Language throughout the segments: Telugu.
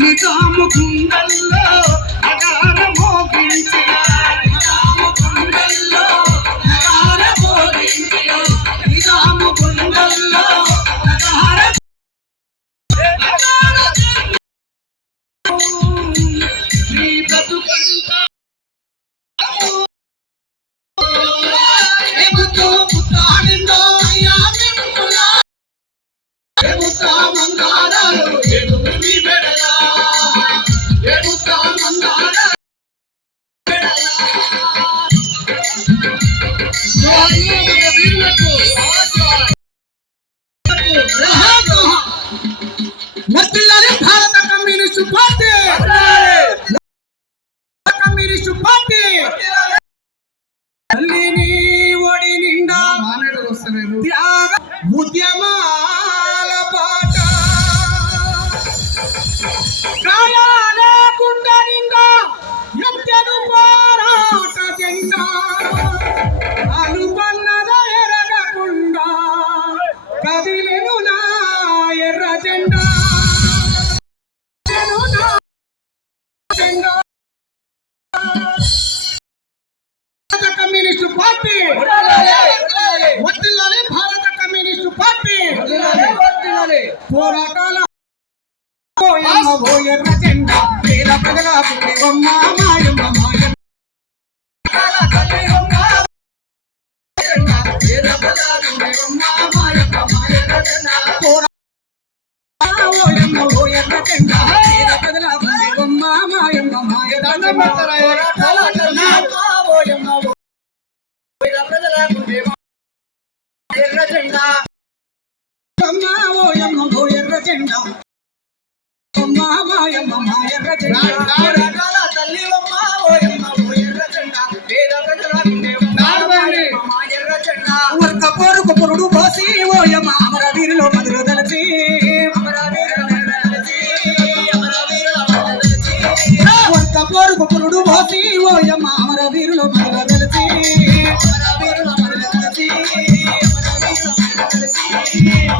నిజాము గుండెల్లో అగార మోగించిన నిజాము గుండెల్లో అగార మోగించిన నిజాము గుండెల్లో అగార నీ బతుకంతా ఎగుతూ పుట్టాడిందో అయ్యా మిమ్ములా ఎగుతా మందారాలు ఎగుతూ నీ బెడలా ఎగుతా మందారాలు వర్ధిల్లాలి భారత కమ్యూనిస్టు పార్టీ కమ్యూనిస్టు పార్టీ తల్లిని ఒడి నిండా త్యాగ ఉద్యమాల పాట గాయాలే గుండె నిండా ఎత్తెను పోరాట జెండా అనుపన్నద ఎరగకుండా కదిలెను నా ఎర్ర జెండా కమ్యూనిస్టు పార్టీ వర్ధిల్లాలి భారత కమ్యూనిస్టు పార్టీ పోరాటాల ఎర్ర జెండా పేద ప్రజల పుణ్యమ్మ మాయమ్మ మాయమ్మ ఎర్ర జెండా ఎర్ర జెండా కొరకు పురుడు పోసి ఓయమ్మ అమర వీరిలో మధుర తలచి కొరకు పురుడు పోసి ఓయమ్మ అమర వీరులో మధుర తలచి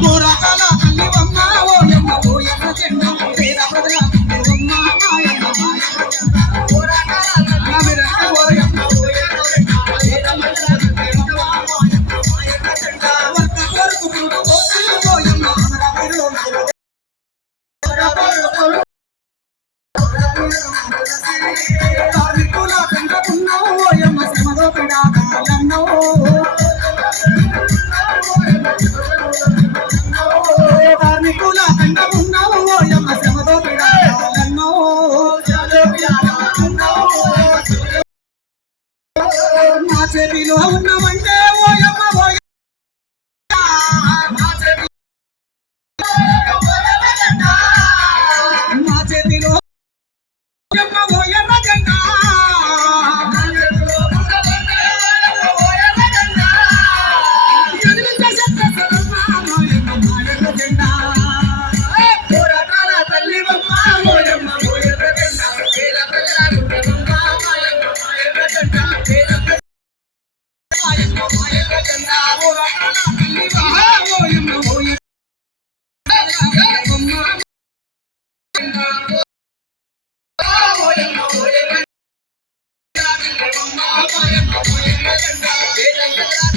పోరాటాల తల్లివమ్మ ఓయమ్మ ఓయమ్మ జెండా పేద ప్రజల ఓయమ్మ మాయమ్మ కార్మికుల పెంచుకున్నావు ఓయమ్మ శ్రమలో పిడాగాలన్నావు కార్మికుల పెంచుకున్నావు ఓయమ్మ శ్రమలో పిడాగాలన్నావు నా చేతిలో ఉన్నవంటే ఓయమ్మ ఓయమ్మ నా చేతిలో Oh,